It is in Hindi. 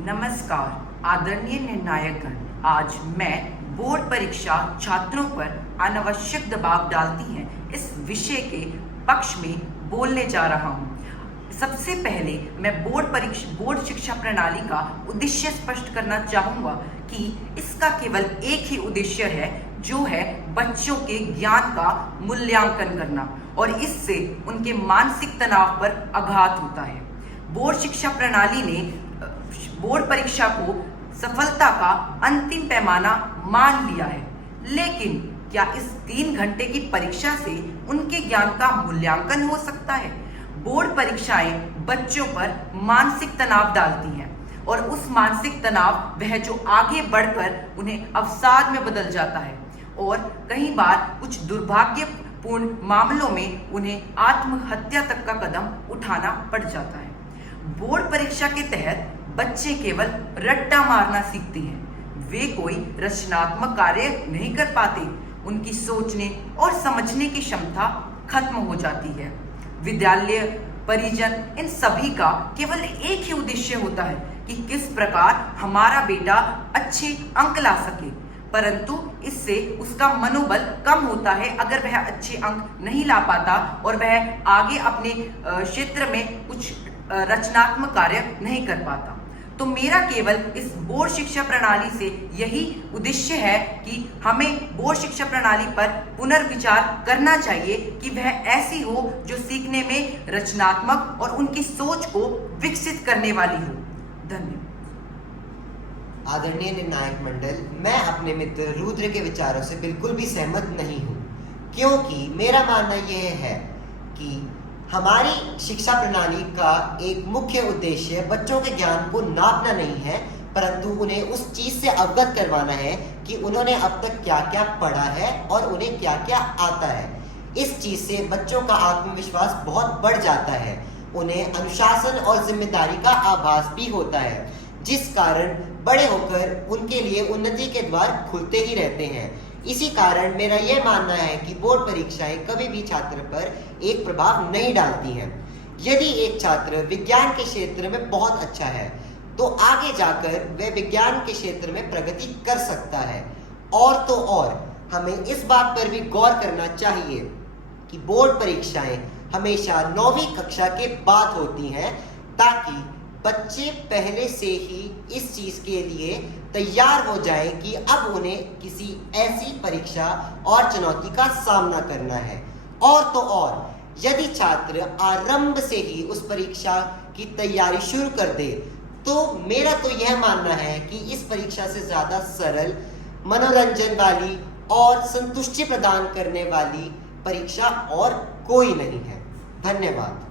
नमस्कार आदरणीय निर्णायकगण, आज मैं बोर्ड परीक्षा छात्रों पर अनावश्यक दबाव डालती है इस विषय के पक्ष में बोलने जा रहा हूँ। सबसे पहले मैं बोर्ड शिक्षा प्रणाली का उद्देश्य स्पष्ट करना चाहूँगा कि इसका केवल एक ही उद्देश्य है, जो है बच्चों के ज्ञान का मूल्यांकन करना, और इससे उनके मानसिक तनाव पर आघात होता है। बोर्ड शिक्षा प्रणाली ने बोर्ड परीक्षा को सफलता का अंतिम पैमाना मान लिया है, लेकिन क्या इस 3 घंटे की परीक्षा से उनके ज्ञान का मूल्यांकन हो सकता है? बोर्ड परीक्षाएं बच्चों पर मानसिक तनाव डालती हैं, और उस मानसिक तनाव वह जो आगे बढ़कर उन्हें अवसाद में बदल जाता है, और कई बार कुछ दुर्भाग्यपूर्ण मामलों में उन्हें आत्महत्या तक का कदम उठाना पड़ जाता है। बोर्ड परीक्षा के तहत बच्चे केवल रट्टा मारना सीखते हैं, वे कोई रचनात्मक कार्य नहीं कर पाते, उनकी सोचने और समझने की क्षमता खत्म हो जाती है। विद्यालय, परिजन, इन सभी का केवल एक ही उद्देश्य होता है कि किस प्रकार हमारा बेटा अच्छे अंक ला सके, परंतु इससे उसका मनोबल कम होता है अगर वह अच्छे अंक नहीं ला पाता और वह आगे अपने क्षेत्र में कुछ रचनात्मक कार्य नहीं कर पाता। तो मेरा केवल इस बोर्ड शिक्षा प्रणाली से यही उद्देश्य है कि हमें बोर्ड शिक्षा प्रणाली पर पुनर्विचार करना चाहिए कि वह ऐसी हो जो सीखने में रचनात्मक और उनकी सोच को विकसित करने वाली हो। धन्यवाद। आदरणीय निर्णायक मंडल, मैं अपने मित्र रुद्र के विचारों से बिल्कुल भी सहमत नहीं हूँ, क्योंकि मेरा मानना यह है कि हमारी शिक्षा प्रणाली का एक मुख्य उद्देश्य बच्चों के ज्ञान को नापना नहीं है, परंतु उन्हें उस चीज़ से अवगत करवाना है कि उन्होंने अब तक क्या क्या पढ़ा है और उन्हें क्या क्या आता है। इस चीज़ से बच्चों का आत्मविश्वास बहुत बढ़ जाता है, उन्हें अनुशासन और जिम्मेदारी का आभास भी होता है, जिस कारण बड़े होकर उनके लिए उन्नति के द्वार खुलते ही रहते हैं। इसी कारण मेरा यह मानना है कि बोर्ड परीक्षाएं कभी भी छात्र पर एक प्रभाव नहीं डालती हैं। यदि एक छात्र विज्ञान के क्षेत्र में बहुत अच्छा है तो आगे जाकर वह विज्ञान के क्षेत्र में प्रगति कर सकता है। और तो और हमें इस बात पर भी गौर करना चाहिए कि बोर्ड परीक्षाएं हमेशा 9वीं कक्षा के बाद होती हैं, ताकि बच्चे पहले से ही इस चीज़ के लिए तैयार हो जाए कि अब उन्हें किसी ऐसी परीक्षा और चुनौती का सामना करना है। और तो और यदि छात्र आरंभ से ही उस परीक्षा की तैयारी शुरू कर दे, तो मेरा तो यह मानना है कि इस परीक्षा से ज़्यादा सरल, मनोरंजन वाली और संतुष्टि प्रदान करने वाली परीक्षा और कोई नहीं है। धन्यवाद।